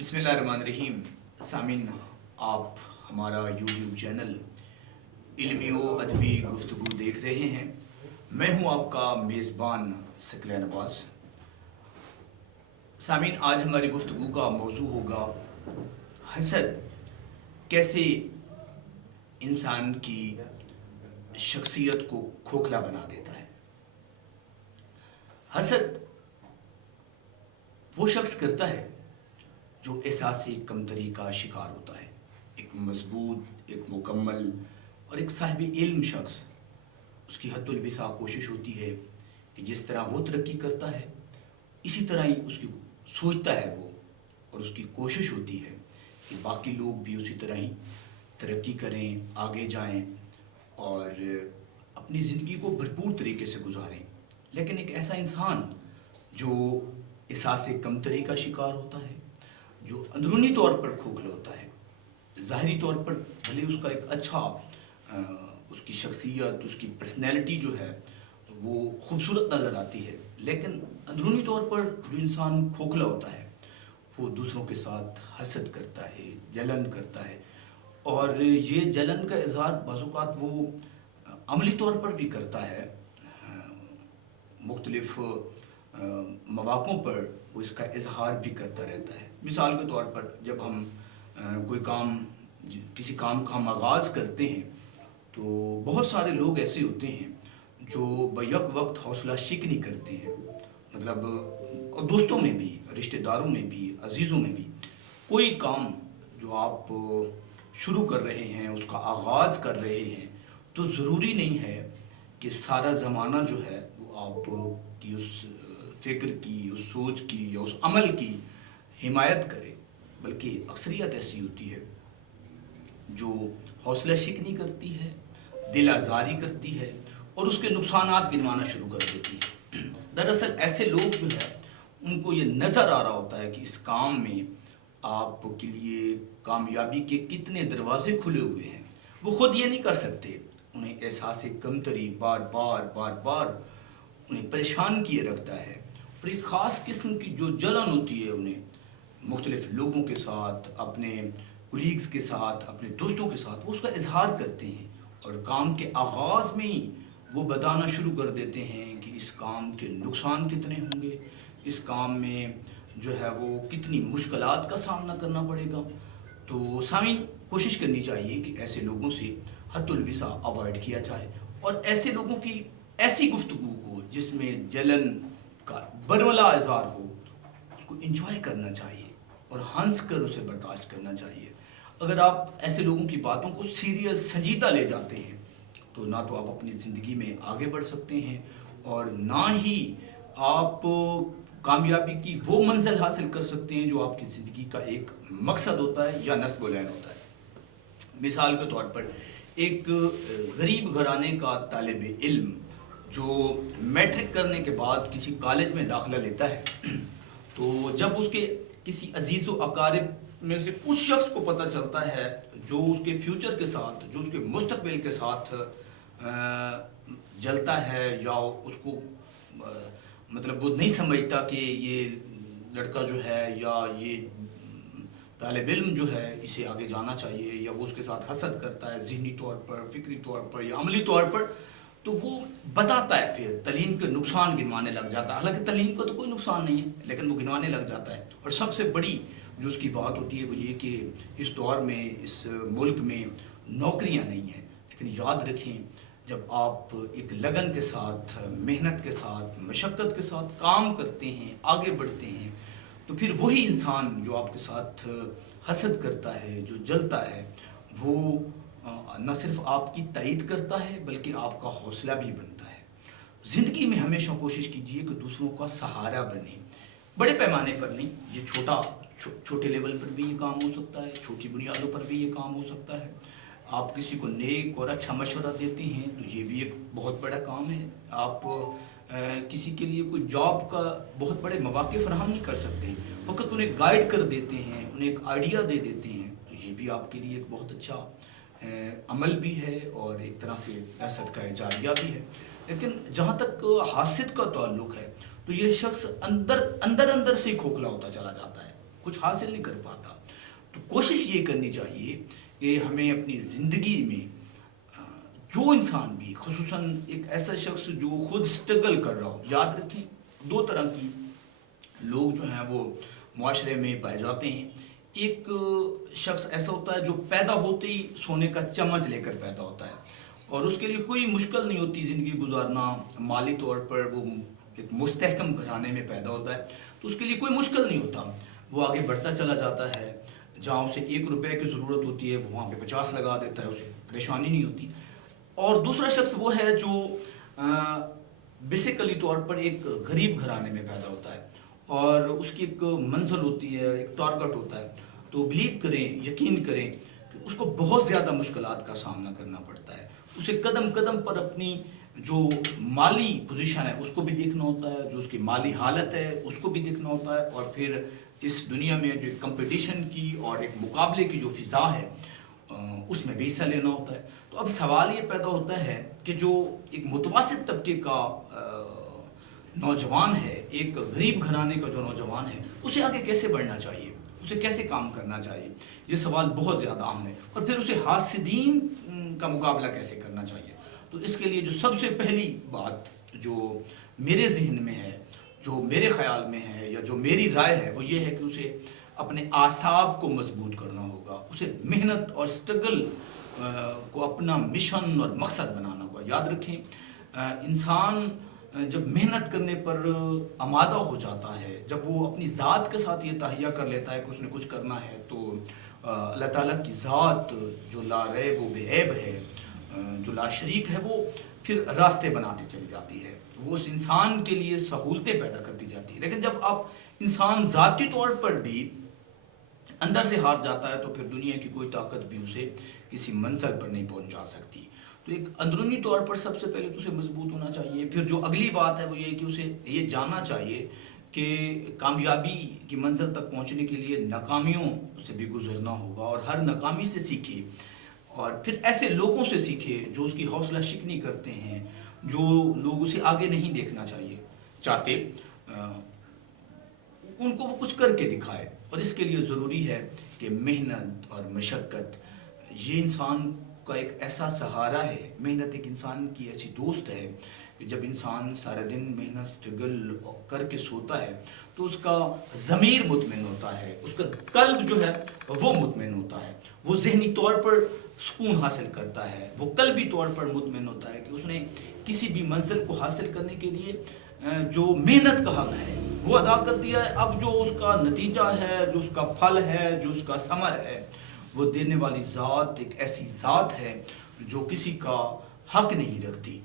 بسم اللہ الرحمن الرحیم. سامعین، آپ ہمارا یوٹیوب چینل علمی و ادبی گفتگو دیکھ رہے ہیں. میں ہوں آپ کا میزبان ثقلین عباس. سامعین، آج ہماری گفتگو کا موضوع ہوگا حسد کیسے انسان کی شخصیت کو کھوکھلا بنا دیتا ہے. حسد وہ شخص کرتا ہے جو احساس کمتری کا شکار ہوتا ہے. ایک مضبوط، ایک مکمل اور ایک صاحب علم شخص، اس کی حد الوسع کوشش ہوتی ہے کہ جس طرح وہ ترقی کرتا ہے اسی طرح ہی اس کی سوچتا ہے وہ، اور اس کی کوشش ہوتی ہے کہ باقی لوگ بھی اسی طرح ہی ترقی کریں، آگے جائیں اور اپنی زندگی کو بھرپور طریقے سے گزاریں. لیکن ایک ایسا انسان جو احساس کمتری کا شکار ہوتا ہے، جو اندرونی طور پر کھوکھلا ہوتا ہے، ظاہری طور پر بھلے اس کا ایک اچھا اس کی شخصیت، اس کی پرسنالٹی جو ہے وہ خوبصورت نظر آتی ہے، لیکن اندرونی طور پر جو انسان کھوکھلا ہوتا ہے وہ دوسروں کے ساتھ حسد کرتا ہے، جلن کرتا ہے. اور یہ جلن کا اظہار بعض اوقات وہ عملی طور پر بھی کرتا ہے. مختلف مواقعوں پر وہ اس کا اظہار بھی کرتا رہتا ہے. مثال کے طور پر جب ہم کوئی کام، کسی کام کا ہم آغاز کرتے ہیں تو بہت سارے لوگ ایسے ہوتے ہیں جو بیک وقت حوصلہ شکنی کرتے ہیں. مطلب اور دوستوں میں بھی، رشتہ داروں میں بھی، عزیزوں میں بھی کوئی کام جو آپ شروع کر رہے ہیں، اس کا آغاز کر رہے ہیں، تو ضروری نہیں ہے کہ سارا زمانہ جو ہے وہ آپ کی اس فکر کی، اس سوچ کی یا اس عمل کی حمایت کرے، بلکہ اکثریت ایسی ہوتی ہے جو حوصلہ شکنی کرتی ہے، دل آزاری کرتی ہے اور اس کے نقصانات گنوانا شروع کر دیتی ہے. دراصل ایسے لوگ جو ہے ان کو یہ نظر آ رہا ہوتا ہے کہ اس کام میں آپ کے لیے کامیابی کے کتنے دروازے کھلے ہوئے ہیں. وہ خود یہ نہیں کر سکتے، انہیں احساس کمتری بار بار انہیں پریشان کیے رکھتا ہے، اور ایک خاص قسم کی جو جلن ہوتی ہے انہیں مختلف لوگوں کے ساتھ، اپنے کولیگز کے ساتھ، اپنے دوستوں کے ساتھ وہ اس کا اظہار کرتے ہیں، اور کام کے آغاز میں ہی وہ بتانا شروع کر دیتے ہیں کہ اس کام کے نقصان کتنے ہوں گے، اس کام میں جو ہے وہ کتنی مشکلات کا سامنا کرنا پڑے گا. تو سامعین، کوشش کرنی چاہیے کہ ایسے لوگوں سے حد الوسع اوائڈ کیا جائے، اور ایسے لوگوں کی ایسی گفتگو کو جس میں جلن کا برملا اظہار ہو، اس کو انجوائے کرنا چاہیے اور ہنس کر اسے برداشت کرنا چاہیے. اگر آپ ایسے لوگوں کی باتوں کو سیریس، سنجیدہ لے جاتے ہیں تو نہ تو آپ اپنی زندگی میں آگے بڑھ سکتے ہیں اور نہ ہی آپ کامیابی کی وہ منزل حاصل کر سکتے ہیں جو آپ کی زندگی کا ایک مقصد ہوتا ہے یا نصب العین ہوتا ہے. مثال کے طور پر ایک غریب گھرانے کا طالب علم جو میٹرک کرنے کے بعد کسی کالج میں داخلہ لیتا ہے، تو جب اس کے کسی عزیز و اقارب میں سے اس شخص کو پتہ چلتا ہے جو اس کے فیوچر کے ساتھ، جو اس کے مستقبل کے ساتھ جلتا ہے، یا اس کو مطلب وہ نہیں سمجھتا کہ یہ لڑکا جو ہے یا یہ طالب علم جو ہے اسے آگے جانا چاہیے، یا وہ اس کے ساتھ حسد کرتا ہے ذہنی طور پر، فکری طور پر یا عملی طور پر، تو وہ بتاتا ہے، پھر تعلیم کے نقصان گنوانے لگ جاتا ہے. حالانکہ تعلیم کا تو کوئی نقصان نہیں ہے، لیکن وہ گنوانے لگ جاتا ہے. اور سب سے بڑی جو اس کی بات ہوتی ہے وہ یہ کہ اس دور میں، اس ملک میں نوکریاں نہیں ہیں. لیکن یاد رکھیں، جب آپ ایک لگن کے ساتھ، محنت کے ساتھ، مشقت کے ساتھ کام کرتے ہیں، آگے بڑھتے ہیں، تو پھر وہی انسان جو آپ کے ساتھ حسد کرتا ہے، جو جلتا ہے، وہ نہ صرف آپ کی تائید کرتا ہے بلکہ آپ کا حوصلہ بھی بنتا ہے. زندگی میں ہمیشہ کوشش کیجیے کہ دوسروں کا سہارا بنے. بڑے پیمانے پر نہیں، یہ چھوٹے لیول پر بھی یہ کام ہو سکتا ہے، چھوٹی بنیادوں پر بھی یہ کام ہو سکتا ہے. آپ کسی کو نیک اور اچھا مشورہ دیتے ہیں تو یہ بھی ایک بہت بڑا کام ہے. آپ کسی کے لیے کوئی جاب کا بہت بڑے مواقع فراہم نہیں کر سکتے، فقط انہیں گائیڈ کر دیتے ہیں، انہیں ایک آئیڈیا دے دیتے ہیں، تو یہ بھی آپ کے لیے ایک بہت اچھا عمل بھی ہے اور ایک طرح سے صدقہ جاریہ بھی ہے. لیکن جہاں تک حاسد کا تعلق ہے تو یہ شخص اندر سے کھوکھلا ہوتا چلا جاتا ہے. کچھ حاصل نہیں کر پاتا. تو کوشش یہ کرنی چاہیے کہ ہمیں اپنی زندگی میں جو انسان بھی، خصوصاً ایک ایسا شخص جو خود سٹرگل کر رہا ہو، یاد رکھیں 2 طرح کی لوگ جو ہیں وہ معاشرے میں پائے جاتے ہیں. ایک شخص ایسا ہوتا ہے جو پیدا ہوتے ہی سونے کا چمچ لے کر پیدا ہوتا ہے اور اس کے لیے کوئی مشکل نہیں ہوتی زندگی گزارنا. مالی طور پر وہ ایک مستحکم گھرانے میں پیدا ہوتا ہے تو اس کے لیے کوئی مشکل نہیں ہوتا. وہ آگے بڑھتا چلا جاتا ہے، جہاں اسے 1 روپے کی ضرورت ہوتی ہے وہ وہاں پہ 50 لگا دیتا ہے، اسے پریشانی نہیں ہوتی. اور دوسرا شخص وہ ہے جو بیسیکلی طور پر ایک غریب گھرانے میں پیدا ہوتا ہے اور اس کی ایک منزل ہوتی ہے، ایک ٹارگٹ ہوتا ہے. تو بلیو کریں، یقین کریں کہ اس کو بہت زیادہ مشکلات کا سامنا کرنا پڑتا ہے. اسے قدم قدم پر اپنی جو مالی پوزیشن ہے اس کو بھی دیکھنا ہوتا ہے، جو اس کی مالی حالت ہے اس کو بھی دیکھنا ہوتا ہے، اور پھر اس دنیا میں جو کمپٹیشن کی اور ایک مقابلے کی جو فضا ہے اس میں بھی حصہ لینا ہوتا ہے. تو اب سوال یہ پیدا ہوتا ہے کہ جو ایک متوسط طبقے کا نوجوان ہے، ایک غریب گھرانے کا جو نوجوان ہے، اسے آگے کیسے بڑھنا چاہیے، اسے کیسے کام کرنا چاہیے. یہ سوال بہت زیادہ اہم ہے. اور پھر اسے حاسدین کا مقابلہ کیسے کرنا چاہیے. تو اس کے لیے جو سب سے پہلی بات جو میرے ذہن میں ہے، جو میرے خیال میں ہے یا جو میری رائے ہے، وہ یہ ہے کہ اسے اپنے اعصاب کو مضبوط کرنا ہوگا. اسے محنت اور سٹرگل کو اپنا مشن اور مقصد بنانا ہوگا. یاد رکھیں انسان جب محنت کرنے پر آمادہ ہو جاتا ہے، جب وہ اپنی ذات کے ساتھ یہ تہیہ کر لیتا ہے کہ اس نے کچھ کرنا ہے، تو اللہ تعالیٰ کی ذات جو لا ریب و بے عیب ہے، جو لا شریک ہے، وہ پھر راستے بناتے چلی جاتی ہے. وہ اس انسان کے لیے سہولتیں پیدا کرتی جاتی ہے. لیکن جب آپ انسان ذاتی طور پر بھی اندر سے ہار جاتا ہے تو پھر دنیا کی کوئی طاقت بھی اسے کسی منزل پر نہیں پہنچا سکتی. تو ایک اندرونی طور پر سب سے پہلے تو اسے مضبوط ہونا چاہیے. پھر جو اگلی بات ہے وہ یہ کہ اسے یہ جاننا چاہیے کہ کامیابی کی منزل تک پہنچنے کے لیے ناکامیوں سے بھی گزرنا ہوگا اور ہر ناکامی سے سیکھے اور پھر ایسے لوگوں سے سیکھے جو اس کی حوصلہ شکنی کرتے ہیں، جو لوگ اسے آگے نہیں دیکھنا چاہتے ان کو وہ کچھ کر کے دکھائے. اور اس کے لیے ضروری ہے کہ محنت اور مشقت یہ انسان کا ایک ایسا سہارا ہے. محنت ایک انسان کی ایسی دوست ہے کہ جب انسان سارے دن محنت سٹرگل کر کے سوتا ہے تو اس کا ضمیر مطمئن ہوتا ہے، اس کا قلب جو ہے وہ مطمئن ہوتا ہے، وہ ذہنی طور پر سکون حاصل کرتا ہے، وہ قلبی طور پر مطمئن ہوتا ہے کہ اس نے کسی بھی منزل کو حاصل کرنے کے لیے جو محنت کا حق ہے وہ ادا کر دیا ہے. اب جو اس کا نتیجہ ہے، جو اس کا پھل ہے، جو اس کا ثمر ہے، وہ دینے والی ذات ایک ایسی ذات ہے جو کسی کا حق نہیں رکھتی.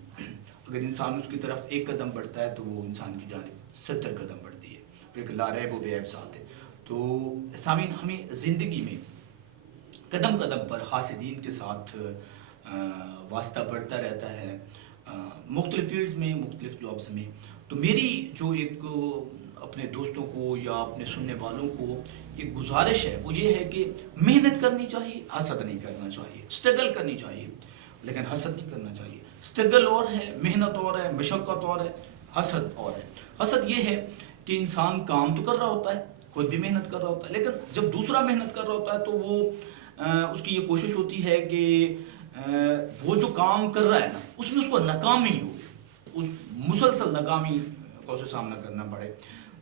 اگر انسان اس کی طرف 1 قدم بڑھتا ہے تو وہ انسان کی جانب 70 قدم بڑھتی ہے. ایک لا ریب و بے عیب ذات ہے. تو سامعین، ہمیں زندگی میں قدم قدم پر حاسدین کے ساتھ واسطہ بڑھتا رہتا ہے، مختلف فیلڈز میں، مختلف جابز میں. تو میری جو ایک اپنے دوستوں کو یا اپنے سننے والوں کو ایک گزارش ہے وہ یہ ہے کہ محنت کرنی چاہیے، حسد نہیں کرنا چاہیے. سٹرگل کرنی چاہیے لیکن حسد نہیں کرنا چاہیے. سٹرگل اور ہے، محنت اور ہے، مشقت اور ہے، حسد اور ہے. حسد یہ ہے کہ انسان کام تو کر رہا ہوتا ہے، خود بھی محنت کر رہا ہوتا ہے، لیکن جب دوسرا محنت کر رہا ہوتا ہے تو وہ اس کی یہ کوشش ہوتی ہے کہ وہ جو کام کر رہا ہے نا اس میں اس کو ناکامی ہو، اس مسلسل ناکامی کا اسے سامنا کرنا پڑے.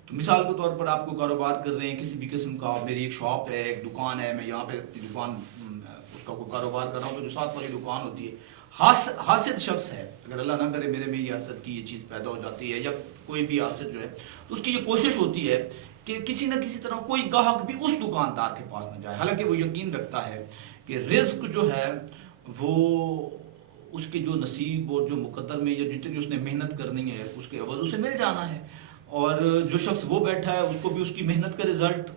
تو مثال کے طور پر آپ کو کاروبار کر رہے ہیں کسی بھی قسم کا، میری ایک شاپ ہے، ایک دکان ہے، میں یہاں پہ اپنی دکان اس کا کوئی کاروبار کر رہا ہوں، تو جو ساتھ والی دکان ہوتی ہے، حاسد شخص ہے، اگر اللہ نہ کرے میرے میں یہ حسد کی یہ چیز پیدا ہو جاتی ہے یا کوئی بھی حاسد جو ہے، تو اس کی یہ کوشش ہوتی ہے کہ کسی نہ کسی طرح کوئی گاہک بھی اس دکاندار کے پاس نہ جائے. حالانکہ وہ یقین رکھتا ہے کہ رزق جو ہے وہ اس کے جو نصیب اور جو مقدر میں یا جتنی اس نے محنت کرنی ہے اس کے عوض اسے مل جانا ہے، اور جو شخص وہ بیٹھا ہے اس کو بھی اس کی محنت کا رزلٹ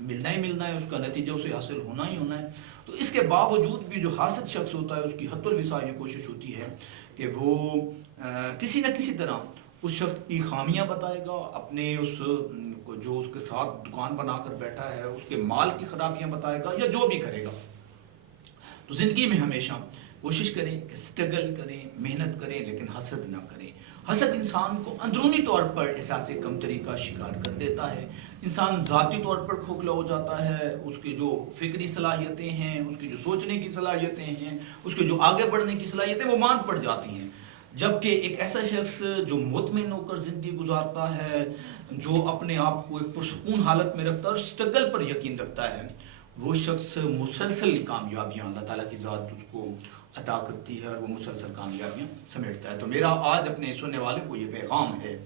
ملنا ہی ملنا ہے، اس کا نتیجہ اسے حاصل ہونا ہی ہونا ہے. تو اس کے باوجود بھی جو حاسد شخص ہوتا ہے اس کی حت الوسع یہ کوشش ہوتی ہے کہ وہ کسی نہ کسی طرح اس شخص کی خامیاں بتائے گا، اپنے اس جو اس کے ساتھ دکان بنا کر بیٹھا ہے اس کے مال کی خرابیاں بتائے گا یا جو بھی کرے گا. تو زندگی میں ہمیشہ کوشش کریں کہ اسٹرگل کریں، محنت کریں، لیکن حسد نہ کریں۔ حسد انسان کو اندرونی طور پر احساس کمتری کا شکار کر دیتا ہے، انسان ذاتی طور پر کھوکھلا ہو جاتا ہے، اس کی جو فکری صلاحیتیں ہیں، اس کی جو سوچنے کی صلاحیتیں ہیں، اس کی جو آگے بڑھنے کی صلاحیتیں وہ ماند پڑ جاتی ہیں۔ جبکہ ایک ایسا شخص جو مطمئن ہو کر زندگی گزارتا ہے، جو اپنے آپ کو ایک پرسکون حالت میں رکھتا ہے اور اسٹرگل پر یقین رکھتا ہے، وہ شخص مسلسل کامیابیاں اللہ تعالیٰ کی ذات اس کو عطا کرتی ہے اور وہ مسلسل کامیابیاں سمیٹتا ہے۔ تو میرا آج اپنے سننے والوں کو یہ پیغام ہے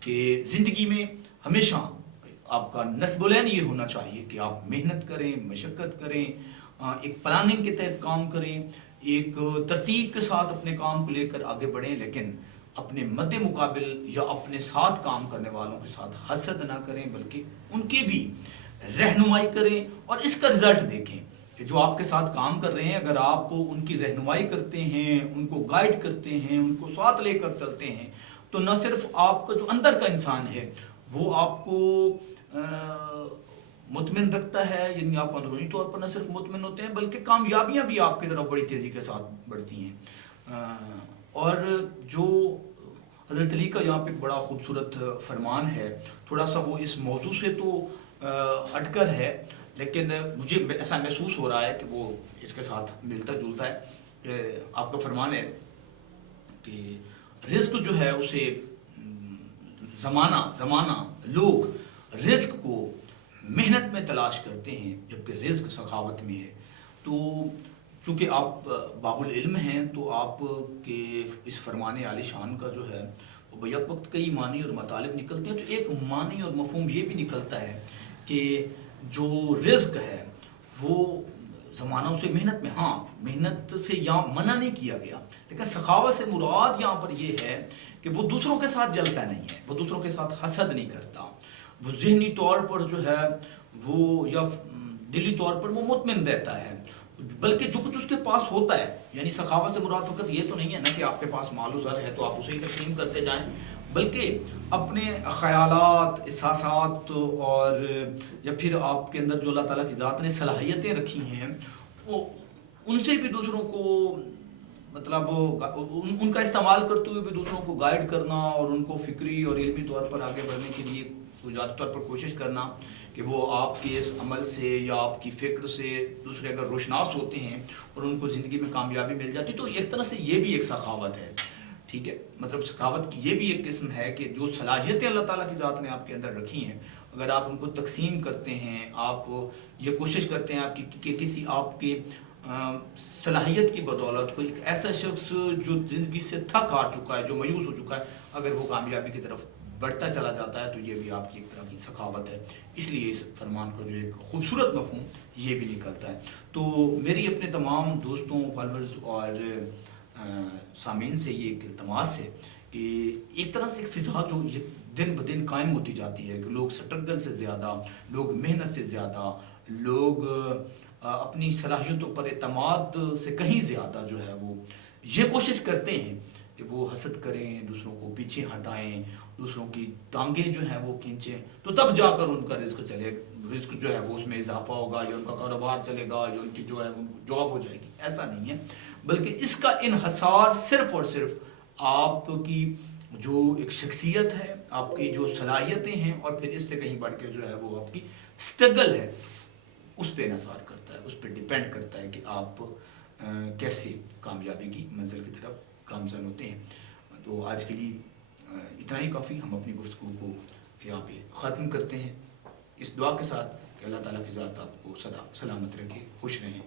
کہ زندگی میں ہمیشہ آپ کا نصب العین یہ ہونا چاہیے کہ آپ محنت کریں، مشقت کریں، ایک پلاننگ کے تحت کام کریں، ایک ترتیب کے ساتھ اپنے کام کو لے کر آگے بڑھیں، لیکن اپنے مد مقابل یا اپنے ساتھ کام کرنے والوں کے ساتھ حسد نہ کریں، بلکہ ان کی بھی رہنمائی کریں اور اس کا رزلٹ دیکھیں کہ جو آپ کے ساتھ کام کر رہے ہیں، اگر آپ ان کی رہنمائی کرتے ہیں، ان کو گائیڈ کرتے ہیں، ان کو ساتھ لے کر چلتے ہیں، تو نہ صرف آپ کا جو اندر کا انسان ہے وہ آپ کو مطمئن رکھتا ہے، یعنی آپ اندرونی طور پر نہ صرف مطمئن ہوتے ہیں بلکہ کامیابیاں بھی آپ کی طرف بڑی تیزی کے ساتھ بڑھتی ہیں۔ اور جو حضرت علی کا یہاں پہ ایک بڑا خوبصورت فرمان ہے، تھوڑا سا وہ اس موضوع سے تو ہٹ کر ہے، لیکن مجھے ایسا محسوس ہو رہا ہے کہ وہ اس کے ساتھ ملتا جلتا ہے کہ آپ کا فرمان ہے کہ رزق جو ہے اسے زمانہ لوگ رزق کو محنت میں تلاش کرتے ہیں، جبکہ رزق سخاوت میں ہے۔ تو چونکہ آپ باب العلم ہیں تو آپ کے اس فرمان عالی شان کا جو ہے وہ بیک وقت کئی معنی اور مطالب نکلتے ہیں۔ تو ایک معنی اور مفہوم یہ بھی نکلتا ہے کہ جو رزق ہے وہ زمانوں سے محنت میں، ہاں محنت سے یہاں منع نہیں کیا گیا، لیکن سخاوت سے مراد یہاں پر یہ ہے کہ وہ دوسروں کے ساتھ جلتا نہیں ہے، وہ دوسروں کے ساتھ حسد نہیں کرتا، وہ ذہنی طور پر جو ہے وہ یا دلی طور پر وہ مطمئن رہتا ہے، بلکہ جو کچھ اس کے پاس ہوتا ہے، یعنی سخاوت سے مراد فقط یہ تو نہیں ہے نا کہ آپ کے پاس مال و زر ہے تو آپ اسے ہی تقسیم کرتے جائیں، بلکہ اپنے خیالات، احساسات اور یا پھر آپ کے اندر جو اللہ تعالیٰ کی ذات نے صلاحیتیں رکھی ہیں وہ ان سے بھی دوسروں کو مطلب ان کا استعمال کرتے ہوئے بھی دوسروں کو گائیڈ کرنا اور ان کو فکری اور علمی طور پر آگے بڑھنے کے لیے ذاتی طور پر کوشش کرنا کہ وہ آپ کے اس عمل سے یا آپ کی فکر سے دوسرے اگر روشناس ہوتے ہیں اور ان کو زندگی میں کامیابی مل جاتی، تو ایک طرح سے یہ بھی ایک سخاوت ہے، ٹھیک ہے؟ مطلب سخاوت کی یہ بھی ایک قسم ہے کہ جو صلاحیتیں اللہ تعالیٰ کی ذات نے آپ کے اندر رکھی ہیں، اگر آپ ان کو تقسیم کرتے ہیں، آپ یہ کوشش کرتے ہیں آپ کی کہ کسی آپ کی صلاحیت کی بدولت کو ایک ایسا شخص جو زندگی سے تھک ہار چکا ہے، جو مایوس ہو چکا ہے، اگر وہ کامیابی کی طرف بڑھتا چلا جاتا ہے تو یہ بھی آپ کی ایک طرح کی سخاوت ہے۔ اس لیے اس فرمان کا جو ایک خوبصورت مفہوم یہ بھی نکلتا ہے۔ تو میری اپنے تمام دوستوں، فالورز اور سامعین سے یہ ایک التماس ہے کہ ایک طرح سے ایک فضا جو یہ دن بدن قائم ہوتی جاتی ہے کہ لوگ سٹرگل سے زیادہ، لوگ محنت سے زیادہ، لوگ اپنی صلاحیتوں پر اعتماد سے کہیں زیادہ جو ہے وہ یہ کوشش کرتے ہیں کہ وہ حسد کریں، دوسروں کو پیچھے ہٹائیں، دوسروں کی ٹانگیں جو ہیں وہ کھینچیں، تو تب جا کر ان کا رزق چلے، رزق جو ہے وہ اس میں اضافہ ہوگا یا ان کا کاروبار چلے گا یا ان کی جو ہے جاب ہو جائے گی۔ ایسا نہیں ہے، بلکہ اس کا انحصار صرف اور صرف آپ کی جو ایک شخصیت ہے، آپ کی جو صلاحیتیں ہیں، اور پھر اس سے کہیں بڑھ کے جو ہے وہ آپ کی سٹرگل ہے، اس پہ انحصار کرتا ہے، اس پہ ڈیپینڈ کرتا ہے کہ آپ کیسے کامیابی کی منزل کی طرف گامزن ہوتے ہیں۔ تو آج کے لیے اتنا ہی کافی، ہم اپنی گفتگو کو یہاں پہ ختم کرتے ہیں اس دعا کے ساتھ کہ اللہ تعالیٰ کی ذات آپ کو سدا سلامت رکھے، خوش رہیں۔